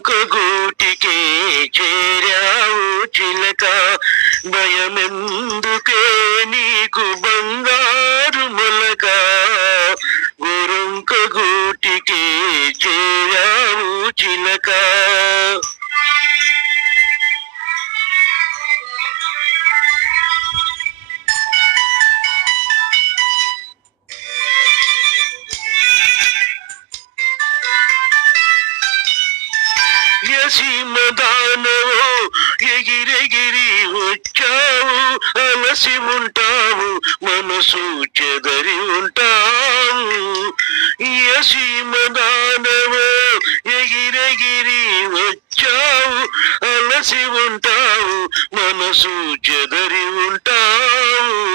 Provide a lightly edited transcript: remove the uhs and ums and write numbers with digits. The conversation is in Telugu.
గూటికే చేరావు చిలక, భయమెందుకే నీకు బంగారు మొలక. గూటికే చేరావు చిలక. యసీమదానవో ఎగిరెగిరి వచ్చావు, అలసి ఉంటావు మనసు చెదరి ఉంటావు. యసీమదానవో ఎగిరెగిరి వచ్చావు, అలసి ఉంటావు మనసు చెదరి ఉంటావు.